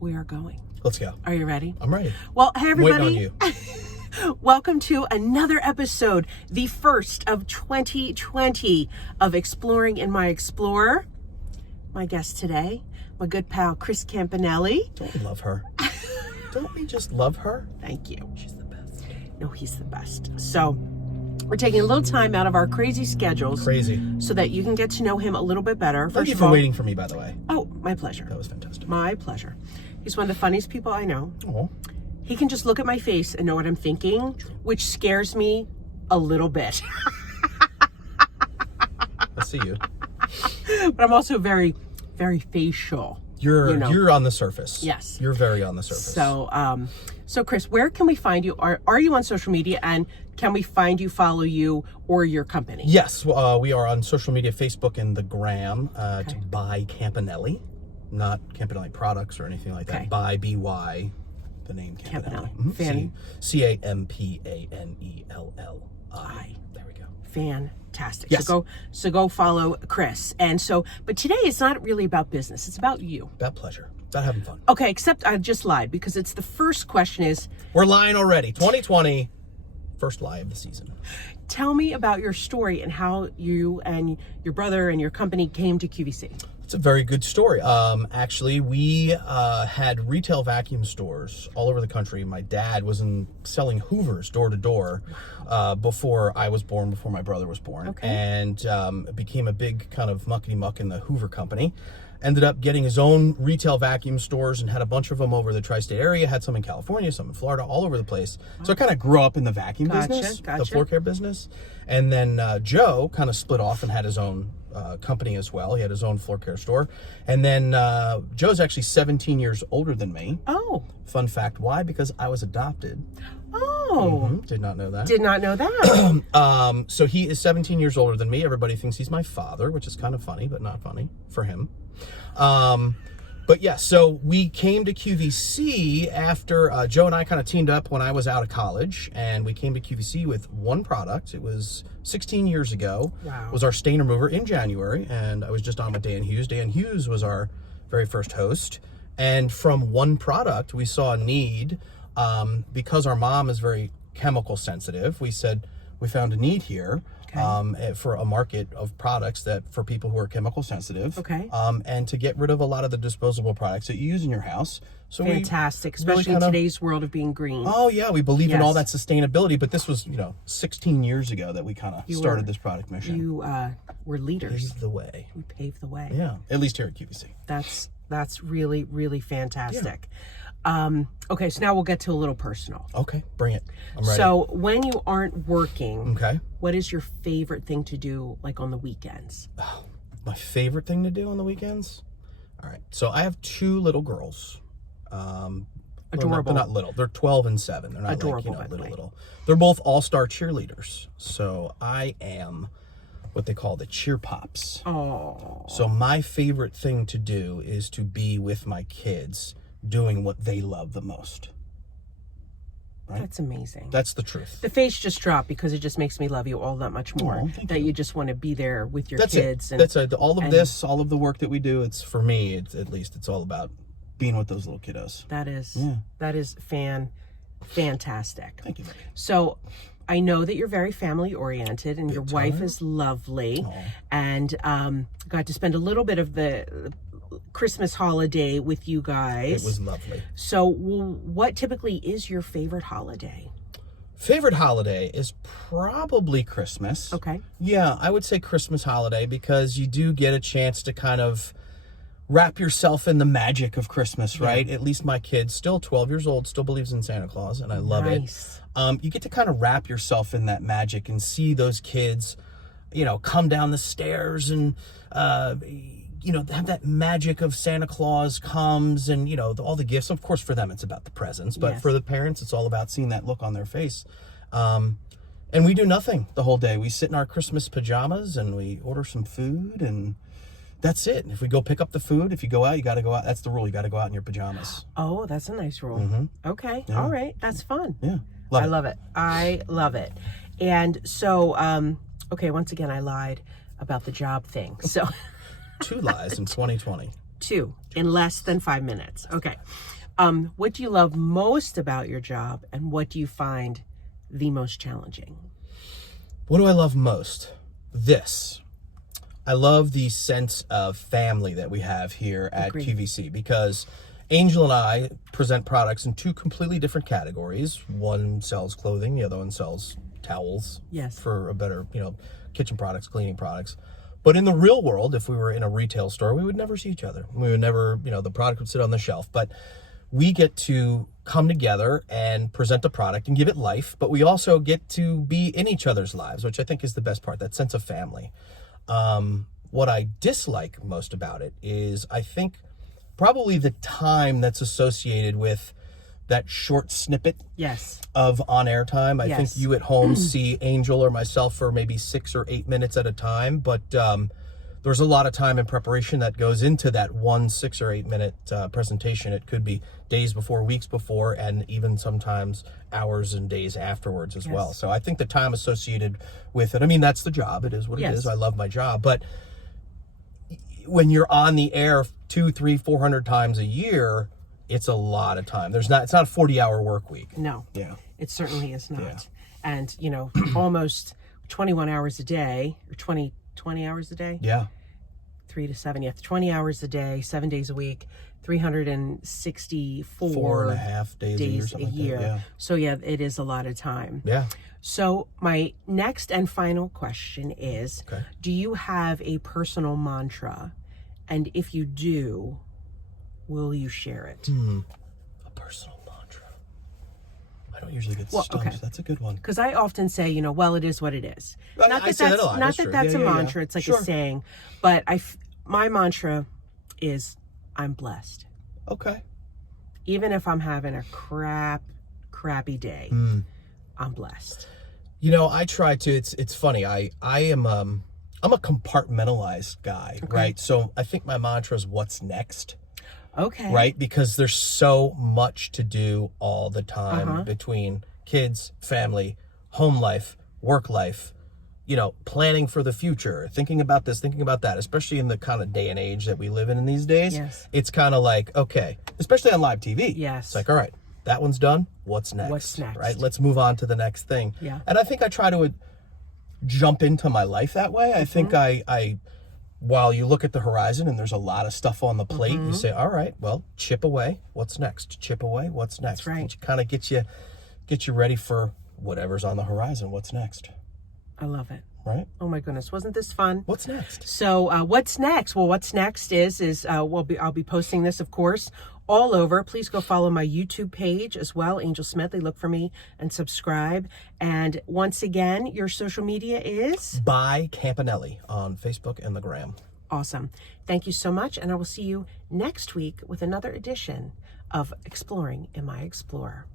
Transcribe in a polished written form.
we are going. Let's go. Are you ready? I'm ready. Well, hey everybody. Waiting on you. Welcome to another episode, the first of 2020 of Exploring in My Explorer. My guest today, my good pal, Chris Campanelli. Don't we love her? Don't we just love her? Thank you. She's the best. No, he's the best. So we're taking a little time out of our crazy schedules. Crazy. So that you can get to know him a little bit better. Thank you for waiting for me, by the way. Oh, my pleasure. That was fantastic. My pleasure. He's one of the funniest people I know. Oh. He can just look at my face and know what I'm thinking, which scares me a little bit. I see you. But I'm also very, very facial. You're on the surface. Yes. You're very on the surface. So Chris, where can we find you? Are you on social media, and can we find you, follow you, or your company? Yes, we are on social media, Facebook and the Gram, to By Campanelli, not Campanelli Products or anything like that. Okay. By BY, the name Campanelli. Campanelli. Campanelli. There we go. Fantastic. Yes. So go follow Chris. But today it's not really about business. It's about you. About pleasure. About having fun. Okay, except I just lied, because it's the first question is... We're lying already. 2020, first lie of the season. Tell me about your story and how you and your brother and your company came to QVC. It's a very good story. Actually, we had retail vacuum stores all over the country. My dad was selling Hoovers door to door before I was born, before my brother was born. Okay. And it became a big kind of muckety-muck in the Hoover company. Ended up getting his own retail vacuum stores and had a bunch of them over the tri-state area. Had some in California, some in Florida, all over the place. Wow. So I kind of grew up in the vacuum business, the floor care business. And then Joe kind of split off and had his own company as well. He had his own floor care store. And then Joe's actually 17 years older than me. Oh. Fun fact, why? Because I was adopted. Oh. Did not know that. Did not know that. So he is 17 years older than me. Everybody thinks he's my father, which is kind of funny, but not funny for him. But yeah, so we came to QVC after Joe and I kind of teamed up when I was out of college, and we came to QVC with one product. It was 16 years ago. Wow. It was our stain remover in January, and I was just on with Dan Hughes. Dan Hughes was our very first host, and from one product, we saw a need, because our mom is very chemical sensitive. We found a need here. Okay. For a market of products that for people who are chemical sensitive. Okay. And to get rid of a lot of the disposable products that you use in your house. So fantastic, especially in today's world of being green. Oh yeah, we believe in all that sustainability, but this was 16 years ago that we kind of started this product mission. You were leaders. Paved the way. We paved the way. Yeah, at least here at QVC. That's really, really fantastic. Yeah. Okay, so now we'll get to a little personal. Okay, bring it. I'm ready. So when you aren't working, okay, what is your favorite thing to do, like on the weekends? Oh, my favorite thing to do on the weekends? All right, so I have two little girls. Adorable. They're not little. They're 12 and 7. They're not adorable, like, little. They're both all-star cheerleaders. So I am what they call the cheer pops. Oh. So my favorite thing to do is to be with my kids doing what they love the most. Right? That's amazing. That's the truth. The face just dropped because it just makes me love you all that much more. That you just want to be there with your kids. That's it. All of the work that we do, it's for me, it's all about being with those little kiddos. That is fantastic. Thank you, baby. So I know that you're very family oriented, and your wife is lovely. Aww. And got to spend a little bit of the Christmas holiday with you guys. It was lovely. So what typically is your favorite holiday? Favorite holiday is probably Christmas. Okay. Yeah, I would say Christmas holiday, because you do get a chance to kind of wrap yourself in the magic of Christmas, right? At least my kid, still 12 years old, still believes in Santa Claus, and I love it. You get to kind of wrap yourself in that magic and see those kids, come down the stairs and, have that magic of Santa Claus comes and, all the gifts. Of course, for them, it's about the presents, but for the parents, it's all about seeing that look on their face. And we do nothing the whole day. We sit in our Christmas pajamas and we order some food, and that's it. If we go pick up the food, if you go out, you got to go out. That's the rule. You got to go out in your pajamas. Oh, that's a nice rule. Mm-hmm. Okay. Yeah. All right. That's fun. Yeah. I love it. I love it. And so, okay, once again, I lied about the job thing. So 2 lies in 2020. 2 in less than 5 minutes. Okay. What do you love most about your job, and what do you find the most challenging? What do I love most? This. I love the sense of family that we have here at Agreed. QVC, because Angel and I present products in 2 completely different categories. One sells clothing, the other one sells towels. Yes. For a better, kitchen products, cleaning products. But in the real world, if we were in a retail store, we would never see each other. We would never, the product would sit on the shelf. But we get to come together and present a product and give it life, but we also get to be in each other's lives, which I think is the best part, that sense of family. What I dislike most about it is, I think, probably the time that's associated with that short snippet Yes. of on-air time. I Yes. think you at home see Angel or myself for maybe 6 or 8 minutes at a time, but there's a lot of time and preparation that goes into that 1 6 or 8 minute presentation. It could be days before, weeks before, and even sometimes hours and days afterwards as well. So I think the time associated with it, that's the job. It is what it is. I love my job. But when you're on the air 200, 300, 400 times a year, it's a lot of time. It's not a 40-hour work week. No. Yeah. It certainly is not. Yeah. And, almost 21 hours a day, or 20 hours a day? Yeah. 3 to 7, 20 hours a day, 7 days a week, 364 4.5 days a year. Yeah. So it is a lot of time. Yeah. So my next and final question is, Okay. do you have a personal mantra? And if you do, will you share it? A personal mantra. I don't usually get Well, stumped. okay. That's a good one. Because I often say, well, it is what it is. I say that a lot. Not That's that true. that's Yeah, a yeah, yeah. mantra. It's like Sure. a saying. But my mantra is, I'm blessed. Okay. Even if I'm having a crappy day, I'm blessed. I try to. It's funny. I am I'm a compartmentalized guy, right? So I think my mantra is, what's next? Okay. Right? Because there's so much to do all the time between kids, family, home life, work life, planning for the future, thinking about this, thinking about that, especially in the kind of day and age that we live in these days. Yes. It's kind of like, okay, especially on live TV. Yes. It's like, all right, that one's done. What's next? What's next? Right? Let's move on to the next thing. Yeah. And I think I try to jump into my life that way. I think I while you look at the horizon and there's a lot of stuff on the plate, you say, all right, well, chip away. What's next? Chip away. What's next? That's right. It kind of get you ready for whatever's on the horizon. What's next? I love it. Right? Oh my goodness, wasn't this fun? What's next? So what's next? Well, what's next is I'll be posting this, of course, all over. Please go follow my YouTube page as well, Angel Smedley. Look for me and subscribe. And once again, your social media is? By Campanelli on Facebook and the Gram. Awesome. Thank you so much. And I will see you next week with another edition of Exploring in My Explorer.